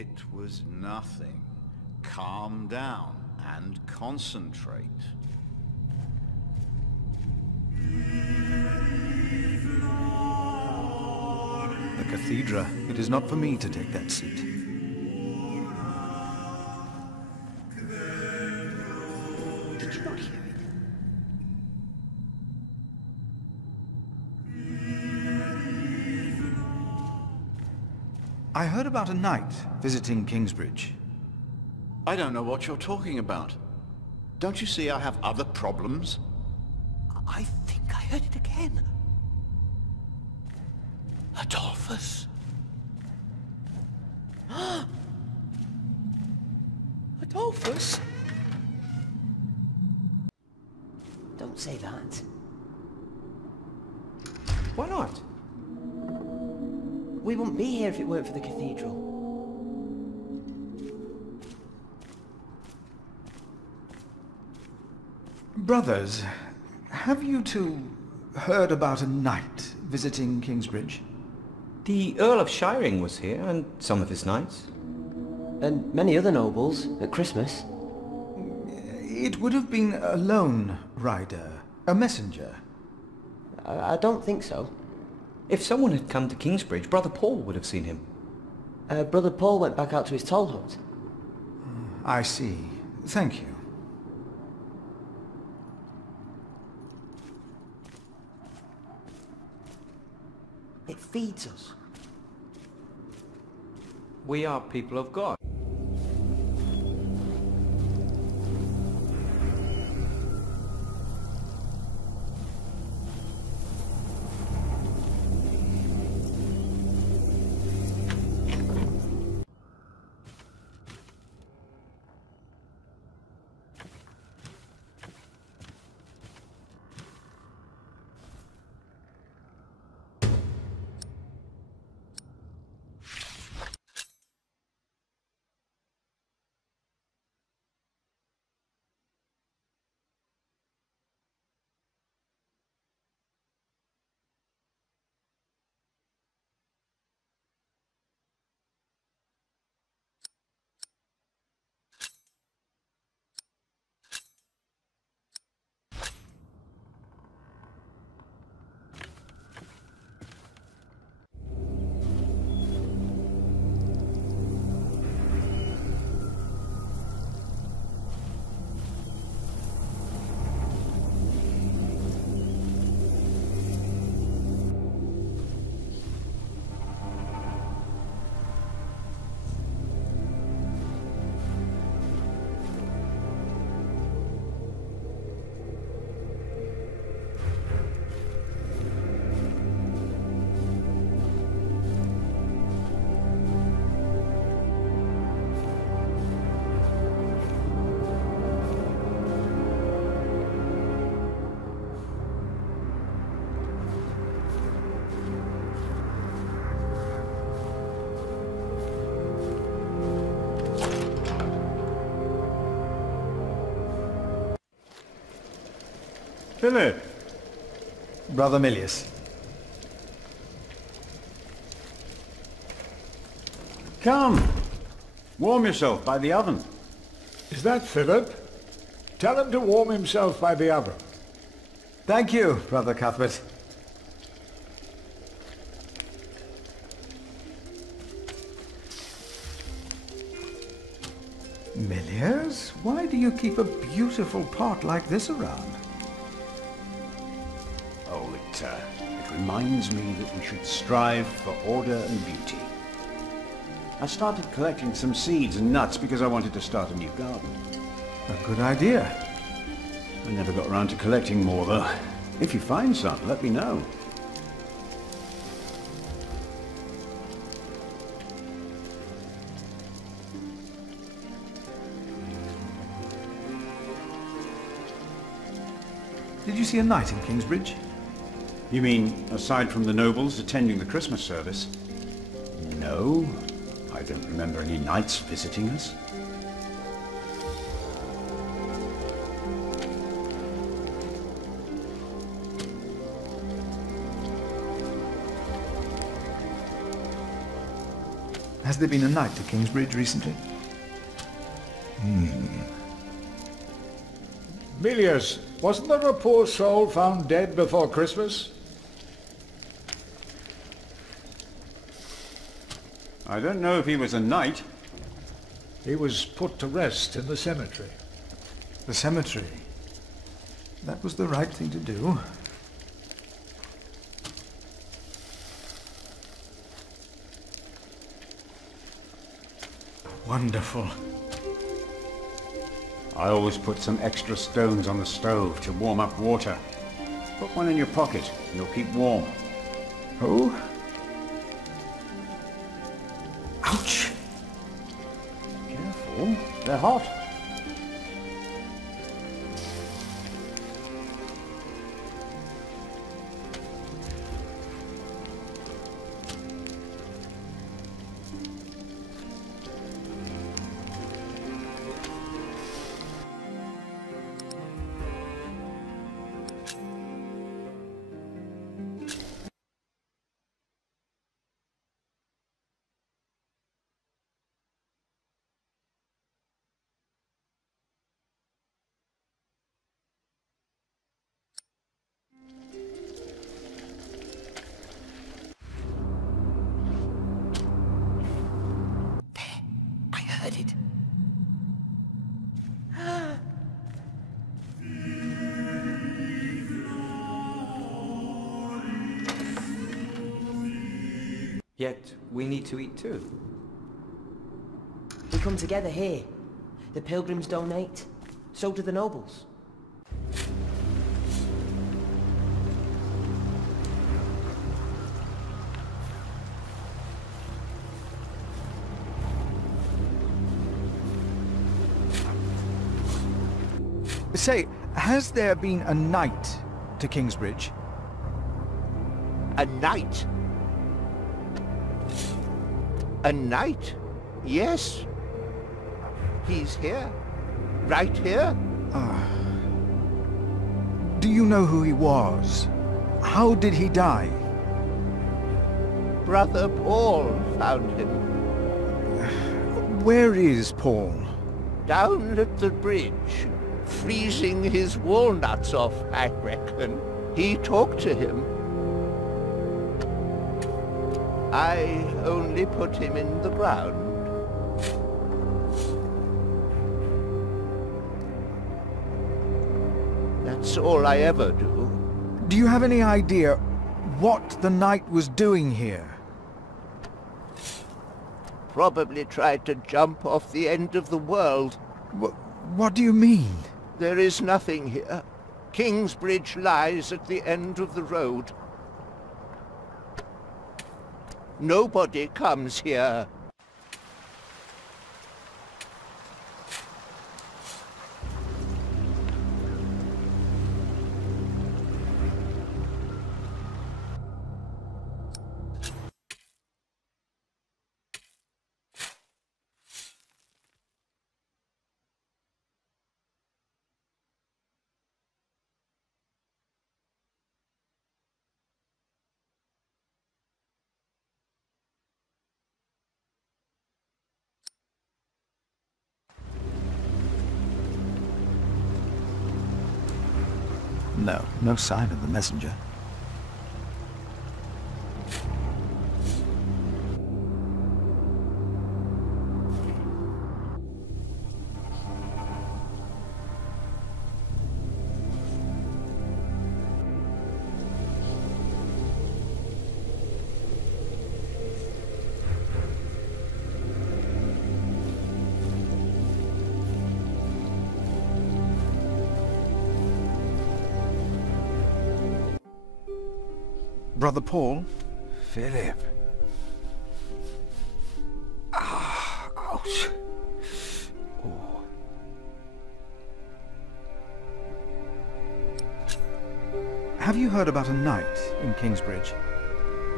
It was nothing. Calm down and concentrate. The cathedral. It is not for me to take that seat. Did you not hear it? I heard about a knight visiting Kingsbridge. I don't know what you're talking about. Don't you see I have other problems? I think I heard it again. Adolphus. Adolphus? Don't say that. Why not? We wouldn't be here if it weren't for the cathedral. Brothers, have you two heard about a knight visiting Kingsbridge? The Earl of Shiring was here, and some of his knights. And many other nobles at Christmas. It would have been a lone rider, a messenger. I don't think so. If someone had come to Kingsbridge, Brother Paul would have seen him. Brother Paul went back out to his toll hut. I see. Thank you. It feeds us. We are people of God. Philip! Brother Milius. Come! Warm yourself by the oven. Is that Philip? Tell him to warm himself by the oven. Thank you, Brother Cuthbert. Milius, why do you keep a beautiful pot like this around? Oh, it reminds me that we should strive for order and beauty. I started collecting some seeds and nuts because I wanted to start a new garden. A good idea. I never got around to collecting more, though. If you find some, let me know. Did you see a knight in Kingsbridge? You mean, aside from the nobles attending the Christmas service? No, I don't remember any knights visiting us. Has there been a knight to Kingsbridge recently? Milius, wasn't there a poor soul found dead before Christmas? I don't know if he was a knight. He was put to rest in the cemetery. The cemetery. That was the right thing to do. Wonderful. I always put some extra stones on the stove to warm up water. Put one in your pocket and you'll keep warm. Oh? Ouch! Careful, they're hot. I heard it. Yet we need to eat too. We come together here. The pilgrims donate. So do the nobles. Say, has there been a knight to Kingsbridge? A knight? A knight? Yes. He's here. Right here. Do you know who he was? How did he die? Brother Paul found him. Where is Paul? Down at the bridge. Freezing his walnuts off, I reckon. He talked to him. I only put him in the ground. That's all I ever do. Do you have any idea what the knight was doing here? Probably tried to jump off the end of the world. What do you mean? There is nothing here. Kingsbridge lies at the end of the road. Nobody comes here. No, no sign of the messenger. Brother Paul? Philip. Ouch. Oh. Have you heard about a knight in Kingsbridge?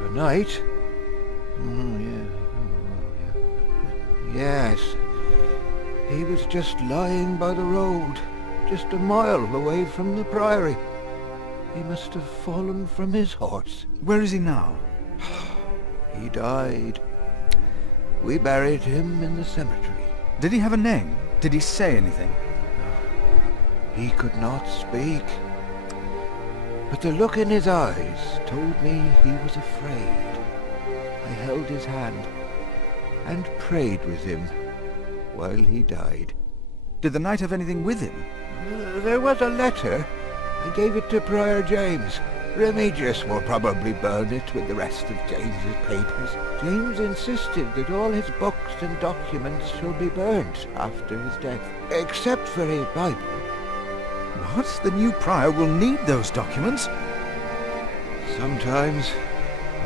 A knight? Oh, yeah. Yes. He was just lying by the road, just a mile away from the priory. He must have fallen from his horse. Where is he now? He died. We buried him in the cemetery. Did he have a name? Did he say anything? He could not speak. But the look in his eyes told me he was afraid. I held his hand and prayed with him while he died. Did the knight have anything with him? There was a letter. I gave it to Prior James. Remigius will probably burn it with the rest of James's papers. James insisted that all his books and documents shall be burnt after his death, except for his Bible. What? The new prior will need those documents? Sometimes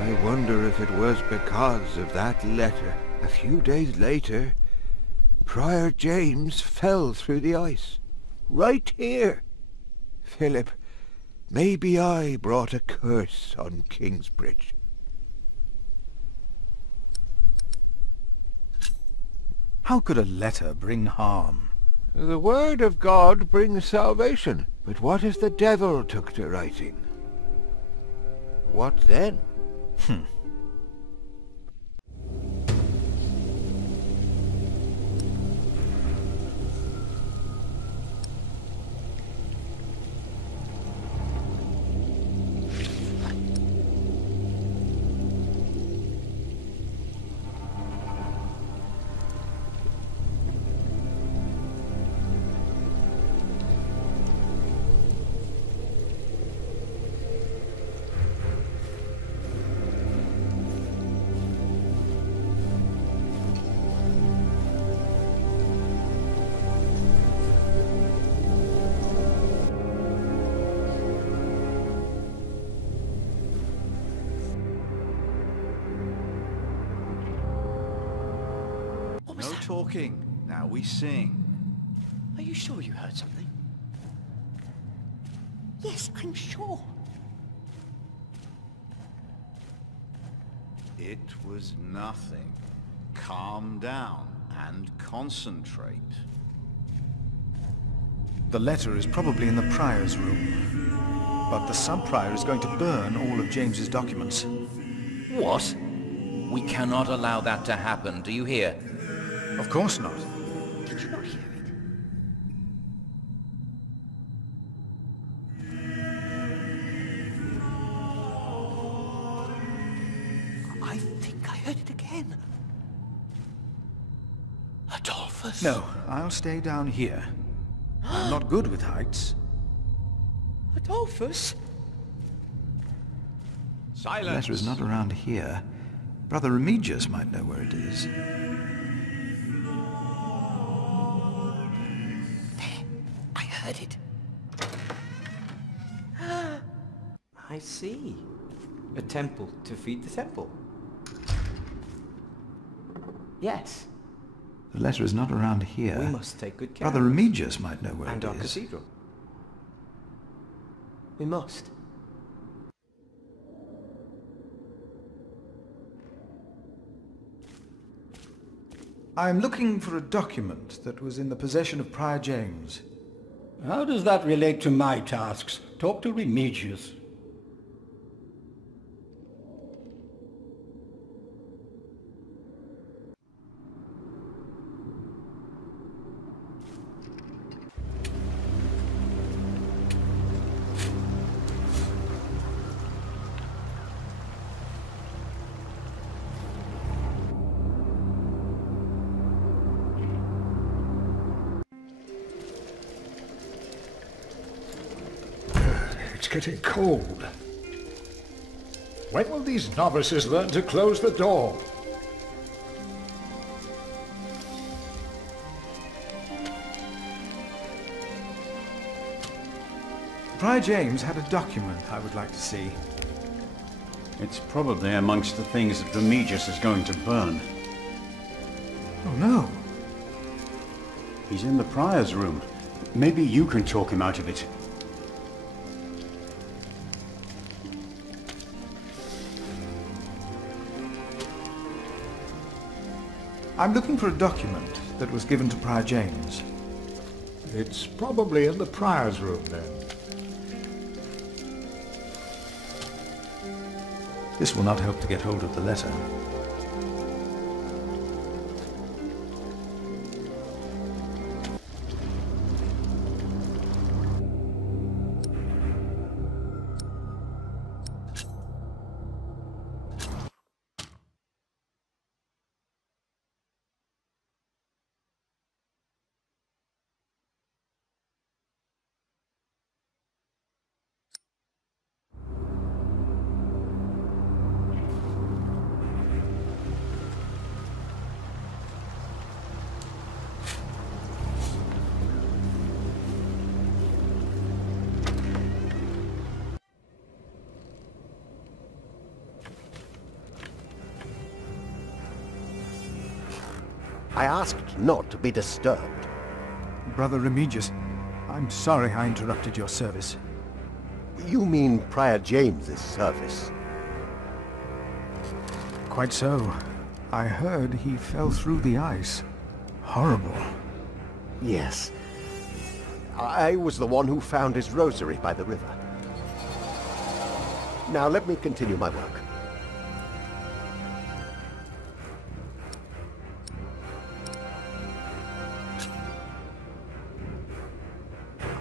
I wonder if it was because of that letter. A few days later, Prior James fell through the ice. Right here. Philip, maybe I brought a curse on Kingsbridge. How could a letter bring harm? The word of God brings salvation. But what if the devil took to writing? What then? No talking. Now we sing. Are you sure you heard something? Yes, I'm sure. It was nothing. Calm down and concentrate. The letter is probably in the prior's room. But the sub-prior is going to burn all of James's documents. What? We cannot allow that to happen, do you hear? Of course not. Did you not hear it? I think I heard it again. Adolphus? No, I'll stay down here. I'm not good with heights. Adolphus? Silence! The letter is not around here. Brother Remigius might know where it is. I heard it. I see. A temple to feed the temple. Yes. The letter is not around here. We must take good care Brother of it. Remigius might know where And it our is. cathedral. We must. I'm looking for a document that was in the possession of Prior James. How does that relate to my tasks? Talk to Remigius. It's getting cold. When will these novices learn to close the door? Prior James had a document I would like to see. It's probably amongst the things that Remigius is going to burn. Oh no! He's in the prior's room. Maybe you can talk him out of it. I'm looking for a document that was given to Prior James. It's probably in the prior's room, then. This will not help to get hold of the letter. I asked not to be disturbed. Brother Remigius, I'm sorry I interrupted your service. You mean Prior James's service? Quite so. I heard he fell through the ice. Horrible. Yes. I was the one who found his rosary by the river. Now let me continue my work.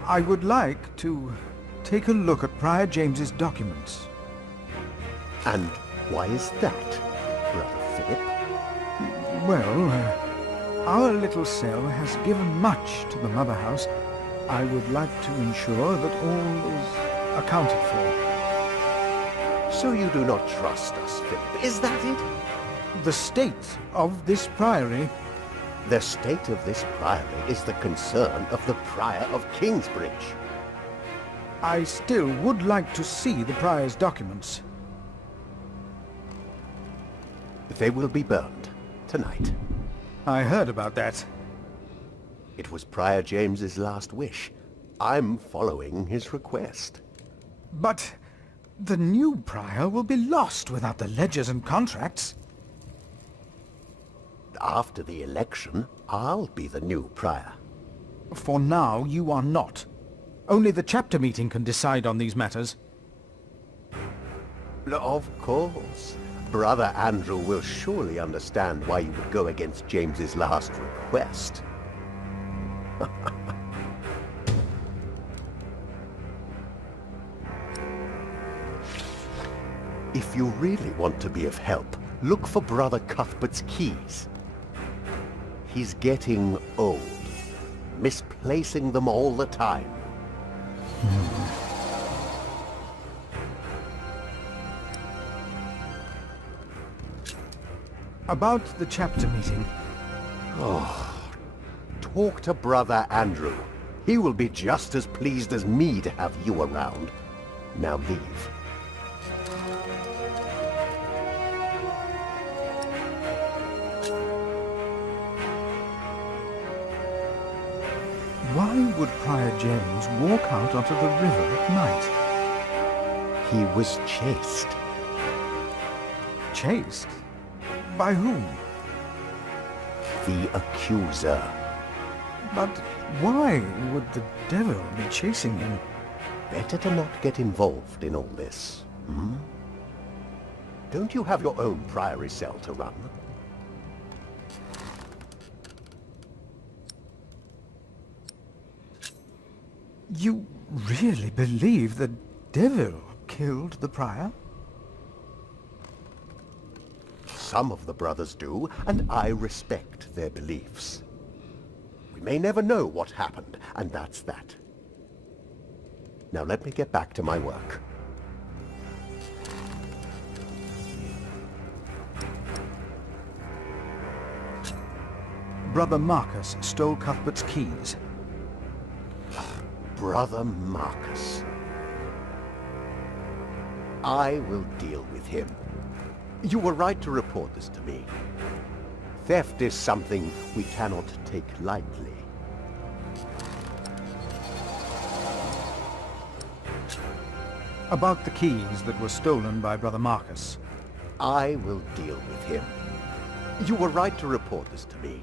I would like to take a look at Prior James's documents. And why is that, Brother Philip? Well, our little cell has given much to the Mother House. I would like to ensure that all is accounted for. So you do not trust us, Philip, is that it? The state of this priory... The state of this priory is the concern of the Prior of Kingsbridge. I still would like to see the prior's documents. They will be burned tonight. I heard about that. It was Prior James's last wish. I'm following his request. But the new prior will be lost without the ledgers and contracts. After the election, I'll be the new prior. For now, you are not. Only the chapter meeting can decide on these matters. Of course. Brother Andrew will surely understand why you would go against James's last request. If you really want to be of help, look for Brother Cuthbert's keys. He's getting old, misplacing them all the time. About the chapter meeting. Oh, talk to Brother Andrew. He will be just as pleased as me to have you around. Now leave. Why would Prior James walk out onto the river at night? He was chased. Chased? By whom? The accuser. But why would the devil be chasing him? Better to not get involved in all this, hmm? Don't you have your own priory cell to run? You really believe the devil killed the prior? Some of the brothers do, and I respect their beliefs. We may never know what happened, and that's that. Now let me get back to my work. Brother Marcus stole Cuthbert's keys. Brother Marcus. I will deal with him. You were right to report this to me. Theft is something we cannot take lightly. About the keys that were stolen by Brother Marcus. I will deal with him. You were right to report this to me.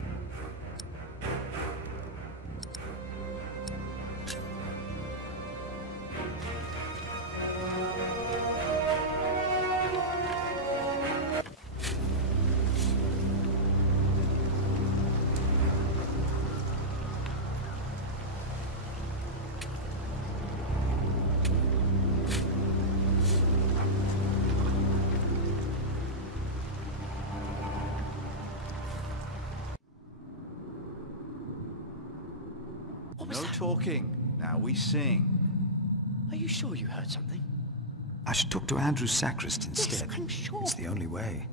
No talking. Now we sing. Are you sure you heard something? I should talk to Andrew's sacrist Yes, instead. I'm sure. It's the only way.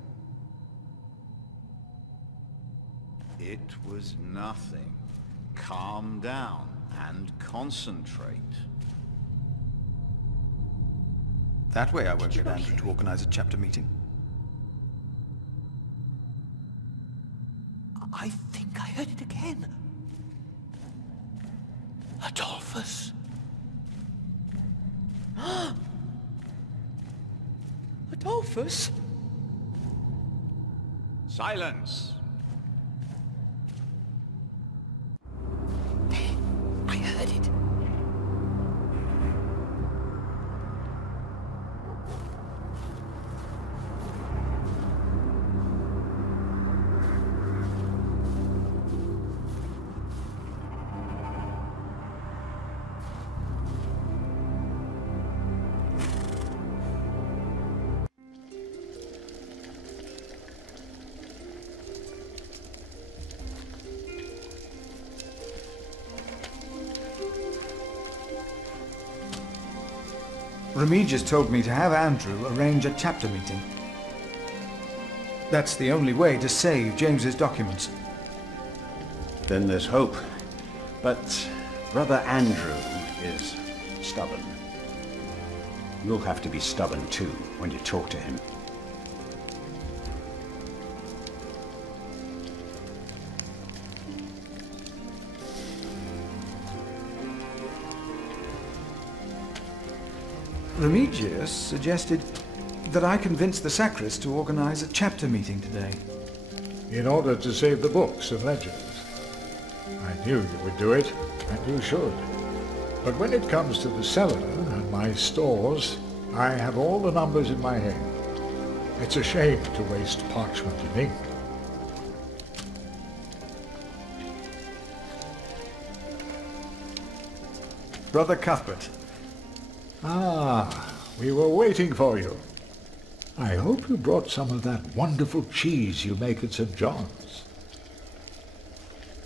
It was nothing. Calm down and concentrate. That way I won't get Andrew to organize a chapter meeting. I think I heard it again. Adolphus. Adolphus? Silence! I heard it. Remigius told me to have Andrew arrange a chapter meeting. That's the only way to save James's documents. Then there's hope. But Brother Andrew is stubborn. You'll have to be stubborn too when you talk to him. Remigius suggested that I convince the sacrist to organize a chapter meeting today. In order to save the books and legends. I knew you would do it, and you should. But when it comes to the cellar and my stores, I have all the numbers in my head. It's a shame to waste parchment and ink. Brother Cuthbert. Ah, we were waiting for you. I hope you brought some of that wonderful cheese you make at St. John's.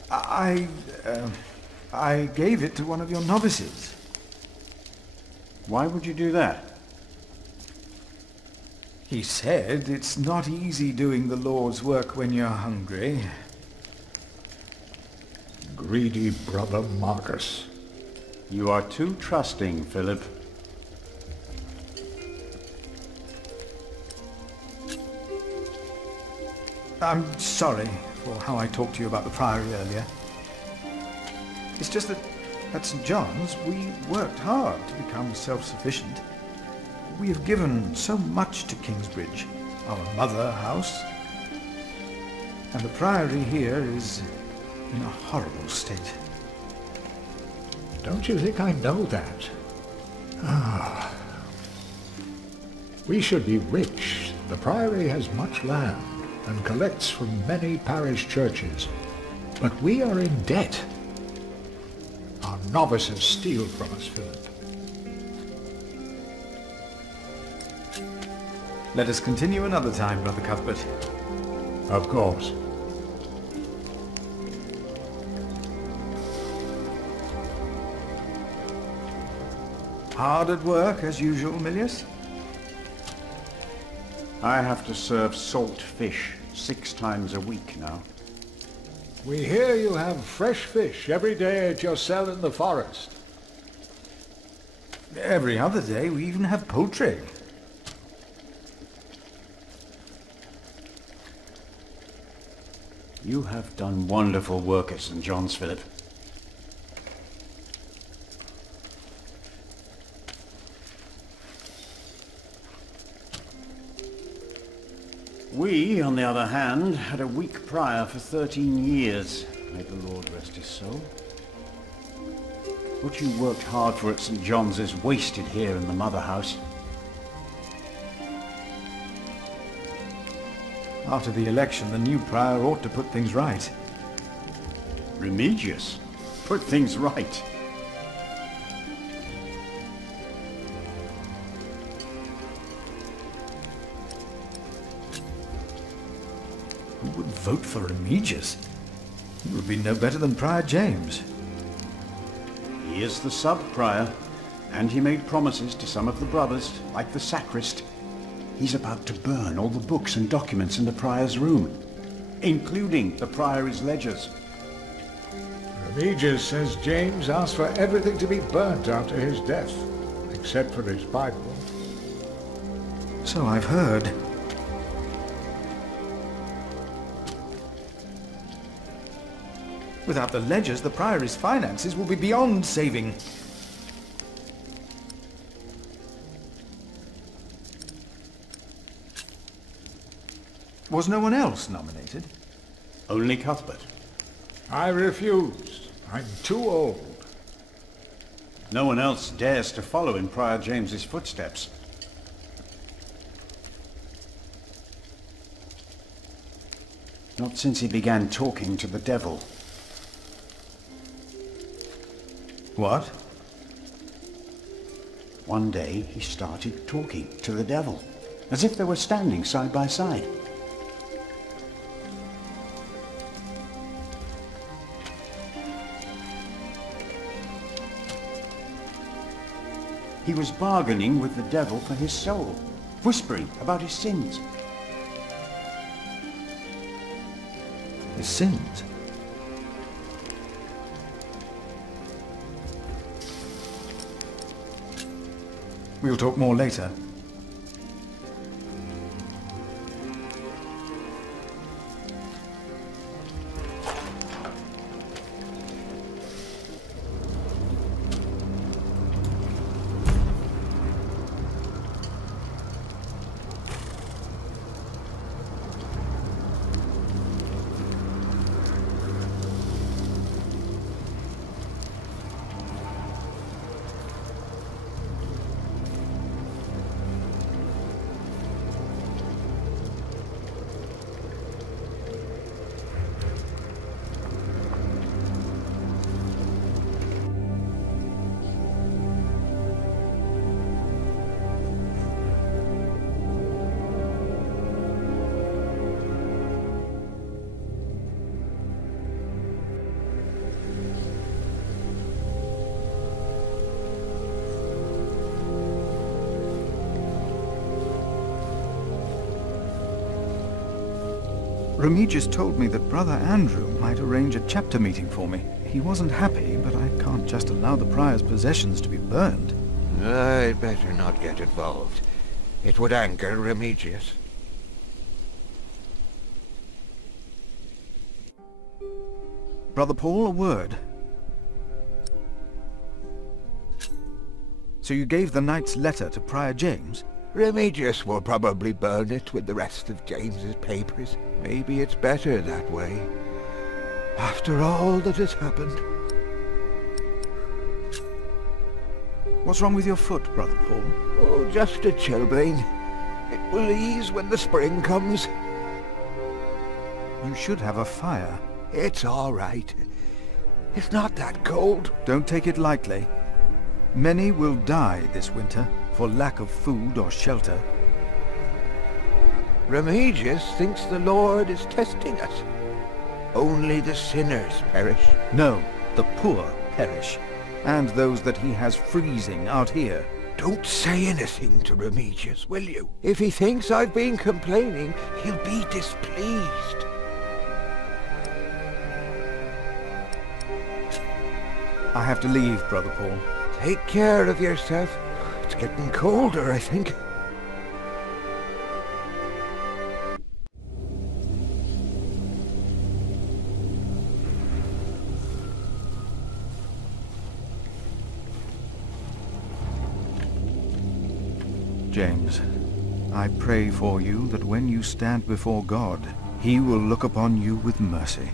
I gave it to one of your novices. Why would you do that? He said it's not easy doing the Lord's work when you're hungry. Greedy brother Marcus. You are too trusting, Philip. I'm sorry for how I talked to you about the Priory earlier. It's just that at St. John's we worked hard to become self-sufficient. We have given so much to Kingsbridge, our mother house, and the Priory here is in a horrible state. Don't you think I know that? Ah. We should be rich. The Priory has much land and collects from many parish churches. But we are in debt. Our novices steal from us, Philip. Let us continue another time, Brother Cuthbert. Of course. Hard at work, as usual, Milius? I have to serve salt fish 6 times a week now. We hear you have fresh fish every day at your cell in the forest. Every other day we even have poultry. You have done wonderful work at St. John's, Philip. We, on the other hand, had a weak prior for 13 years. May the Lord rest his soul. What you worked hard for at St. John's is wasted here in the mother house. After the election, the new prior ought to put things right. Remigius? Put things right? Who would vote for Remigius? He would be no better than Prior James. He is the sub-prior, and he made promises to some of the brothers, like the sacrist. He's about to burn all the books and documents in the prior's room, including the priory's ledgers. Remigius says James asked for everything to be burnt after his death, except for his Bible. So I've heard. Without the ledgers, the Priory's finances will be beyond saving. Was no one else nominated? Only Cuthbert. I refuse. I'm too old. No one else dares to follow in Prior James's footsteps. Not since he began talking to the devil. What? One day he started talking to the devil, as if they were standing side by side. He was bargaining with the devil for his soul, whispering about his sins. His sins? We'll talk more later. Remigius told me that Brother Andrew might arrange a chapter meeting for me. He wasn't happy, but I can't just allow the Prior's possessions to be burned. I'd better not get involved. It would anger Remigius. Brother Paul, a word. So you gave the knight's letter to Prior James? Remigius will probably burn it with the rest of James's papers. Maybe it's better that way. After all that has happened. What's wrong with your foot, Brother Paul? Oh, just a chilblain. It will ease when the spring comes. You should have a fire. It's all right. It's not that cold. Don't take it lightly. Many will die this winter for lack of food or shelter. Remigius thinks the Lord is testing us. Only the sinners perish. No, the poor perish. And those that he has freezing out here. Don't say anything to Remigius, will you? If he thinks I've been complaining, he'll be displeased. I have to leave, Brother Paul. Take care of yourself. It's getting colder, I think. James, I pray for you that when you stand before God, he will look upon you with mercy.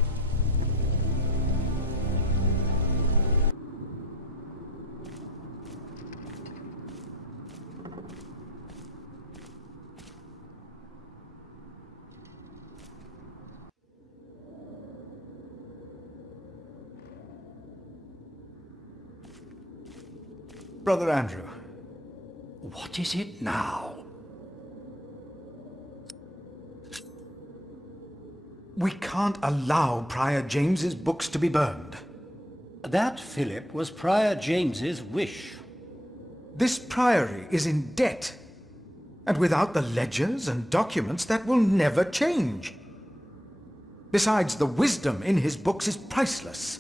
Brother Andrew. What is it now? We can't allow Prior James's books to be burned. That, Philip, was Prior James's wish. This priory is in debt. And without the ledgers and documents, that will never change. Besides, the wisdom in his books is priceless.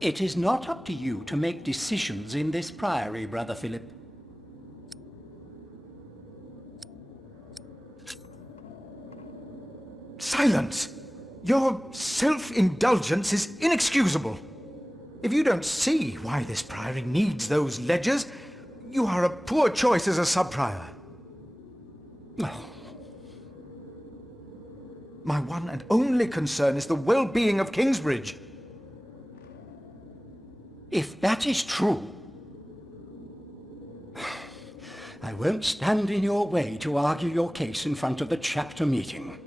It is not up to you to make decisions in this priory, Brother Philip. Silence! Your self-indulgence is inexcusable. If you don't see why this priory needs those ledgers, you are a poor choice as a sub-prior. My one and only concern is the well-being of Kingsbridge. If that is true, I won't stand in your way to argue your case in front of the chapter meeting.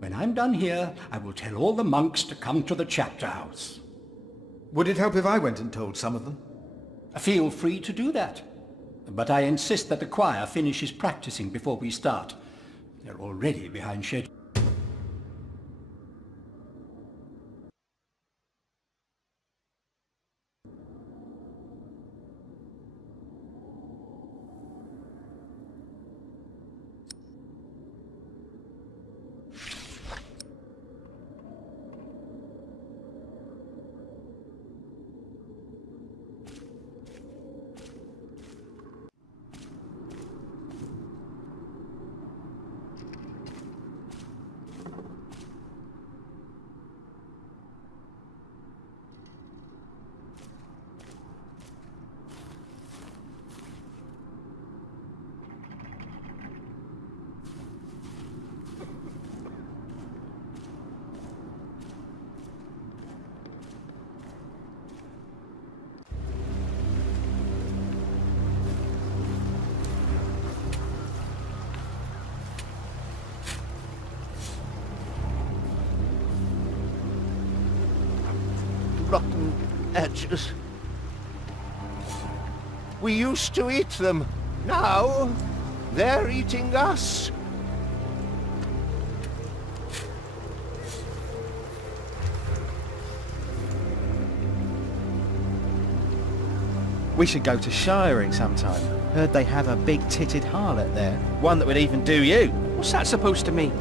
When I'm done here, I will tell all the monks to come to the chapter house. Would it help if I went and told some of them? Feel free to do that. But I insist that the choir finishes practicing before we start. They're already behind schedule. Rotten edges. We used to eat them. Now, they're eating us. We should go to shiring sometime. Heard they have a big-titted harlot there. One that would even do you. What's that supposed to mean?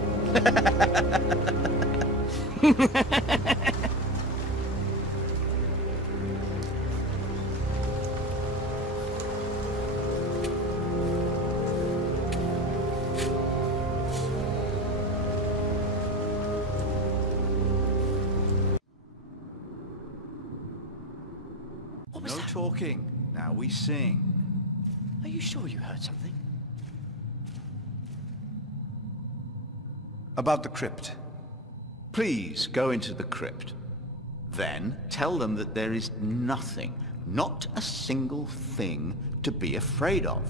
No talking. Now we sing. Are you sure you heard something? About the crypt. Please go into the crypt. Then tell them that there is nothing, not a single thing, to be afraid of.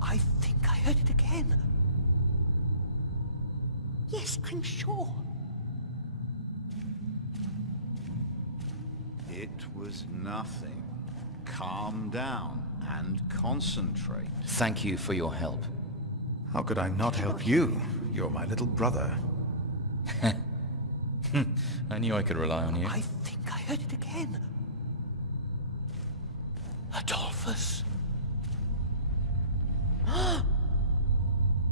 I think I heard it again. Yes, I'm sure. It was nothing. Calm down and concentrate. Thank you for your help. How could I not help you? You're my little brother. I knew I could rely on you. I think I heard it again. Adolphus.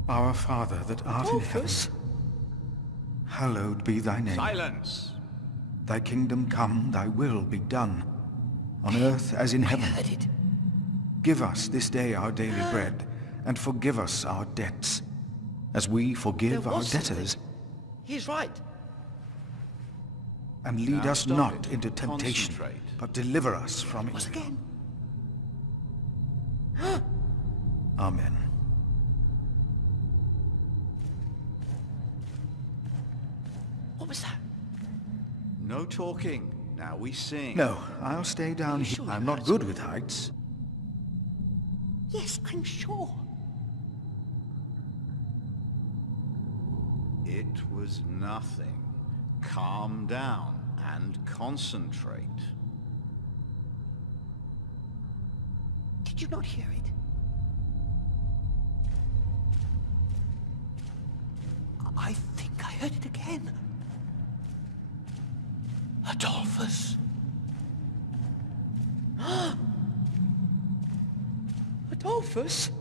Our Father that art in heaven, hallowed be thy name. Silence! Thy kingdom come, thy will be done, on earth as in heaven. I heard it. Give us this day our daily bread, and forgive us our debts, as we forgive our debtors. He's right. And lead Now us stop not it. into temptation, Concentrate. but deliver us from Once evil. again. Amen. What was that? No talking. Now we sing. No, I'll stay down here. sure you I'm not heard good with heights. Yes, I'm sure. It was nothing. Calm down and concentrate. Did you not hear it? I think I heard it again. Adolphus. Adolphus?